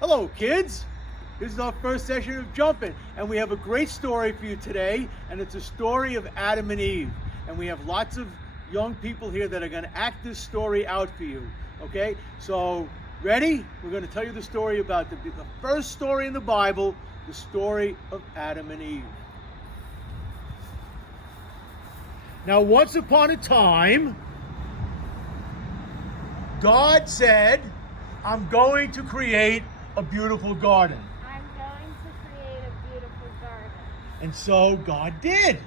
Hello, kids. This is our first session of Jumpin', and we have a great story for you today, and it's a story of Adam and Eve. And we have lots of young people here that are going to act this story out for you, okay? So, ready? We're going to tell you the story about the first story in the Bible, the story of Adam and Eve. Now, once upon a time, God said, I'm going to create a beautiful garden. I'm going to create a beautiful garden. And so God did.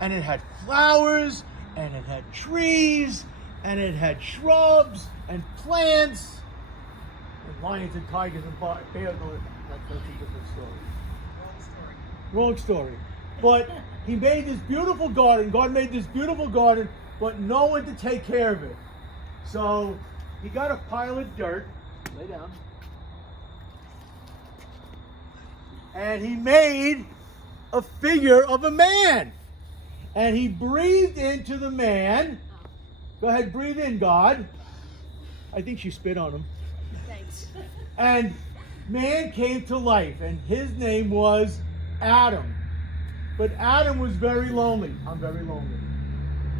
And it had flowers, and it had trees, and it had shrubs and plants. And lions and tigers and bears. No, that's a different story. Wrong story. But he made this beautiful garden. God made this beautiful garden, but no one to take care of it. So he got a pile of dirt. Lay down. And he made a figure of a man. And he breathed into the man. Go ahead, breathe in, God. I think she spit on him. Thanks. And man came to life, and his name was Adam. But Adam was very lonely. I'm very lonely.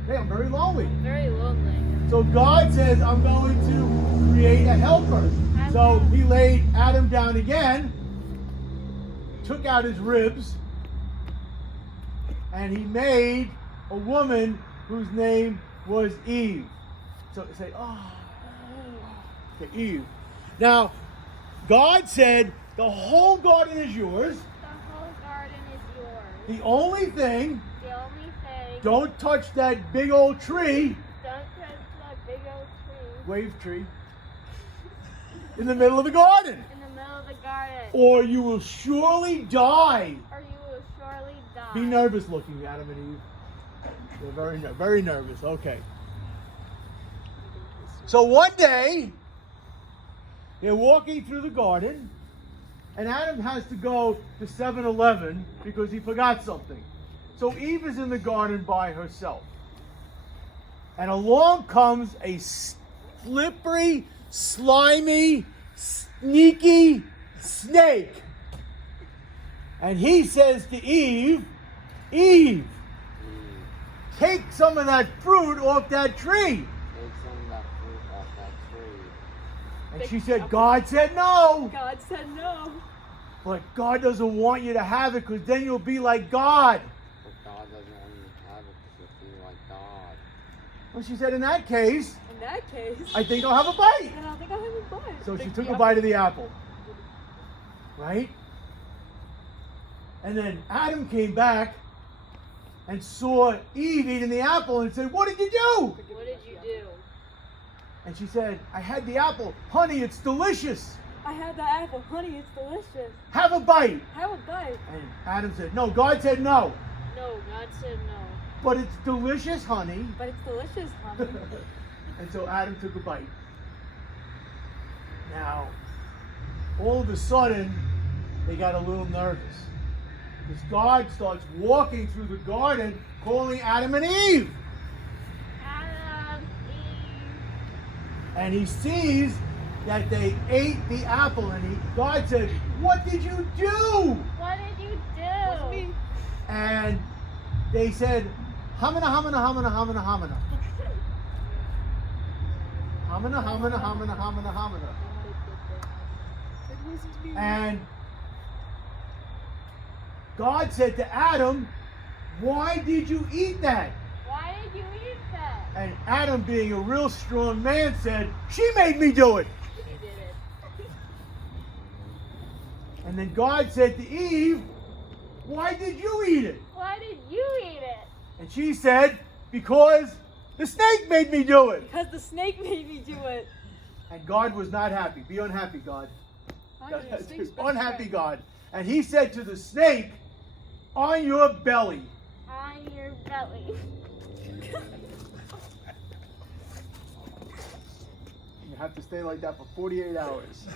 Hey, I'm very lonely. Very lonely. So God says, I'm going to create a helper. So he laid Adam down again, took out his ribs, and he made a woman whose name was Eve. So say, okay, Eve. Now, God said, the whole garden is yours. The whole garden is yours. The only thing, don't touch that big old tree. Don't touch that big old tree. Wave tree. In the middle of the garden. In the middle of the garden. Or you will surely die. Or you will surely die. Be nervous looking, Adam and Eve. They're very nervous. Okay. So one day, they're walking through the garden, and Adam has to go to 7-Eleven because he forgot something. So Eve is in the garden by herself. And along comes a slippery, slimy, sneaky snake. And he says to Eve, Eve, take some of that fruit off that tree. And she said, God said no. God said no. But God doesn't want you to have it because then you'll be like God. But God doesn't want you to have it because you'll be like God. Well, she said, in that case, I think I'll have a bite. And I think I'll have a bite. So she took a bite of the apple. Right? And then Adam came back and saw Eve eating the apple and said, what did you do? What did you do? And she said, I had the apple. Honey, it's delicious. I had the apple. Honey, it's delicious. Have a bite. Have a bite. And Adam said, no. God said no. No, God said no. But it's delicious, honey. But it's delicious, honey. And so Adam took a bite. Now, all of a sudden, they got a little nervous. Because God starts walking through the garden calling Adam and Eve. Adam, Eve. And he sees that they ate the apple. And God said, what did you do? What did you do? And they said, hamina, hamina, hamina, hamina, hamina. Hamina, hamina, hamina, hamina, hamina. And God said to Adam, why did you eat that? Why did you eat that? And Adam, being a real strong man, said, she made me do it. He did it. And then God said to Eve, why did you eat it? Why did you eat it? And she said, because the snake made me do it. Because the snake made me do it. And God was not happy. Be unhappy, God. Unhappy God. God. And he said to the snake, on your belly. On your belly. You have to stay like that for 48 hours.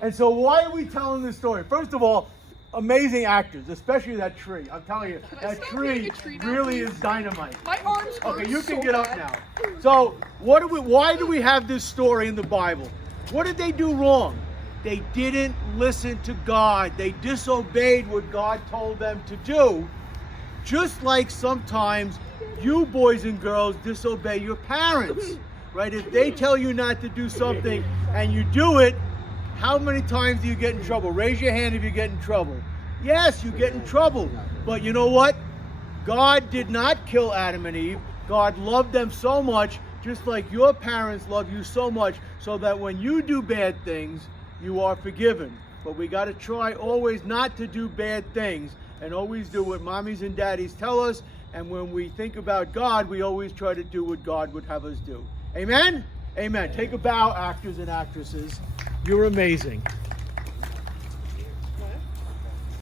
And so why are we telling this story? First of all, amazing actors, especially that tree. I'm telling you, that tree really is dynamite. My arms hurt Okay, you can so get up bad. now. So, why do we have this story in the Bible? What did they do wrong? They didn't listen to God. They disobeyed what God told them to do. Just like sometimes you boys and girls disobey your parents, right? If they tell you not to do something and you do it, how many times do you get in trouble? Raise your hand if you get in trouble. Yes, you get in trouble. But you know what? God did not kill Adam and Eve. God loved them so much, just like your parents love you so much, so that when you do bad things, you are forgiven. But we got to try always not to do bad things and always do what mommies and daddies tell us. And when we think about God, we always try to do what God would have us do. Amen? Amen. Take a bow, actors and actresses. You're amazing.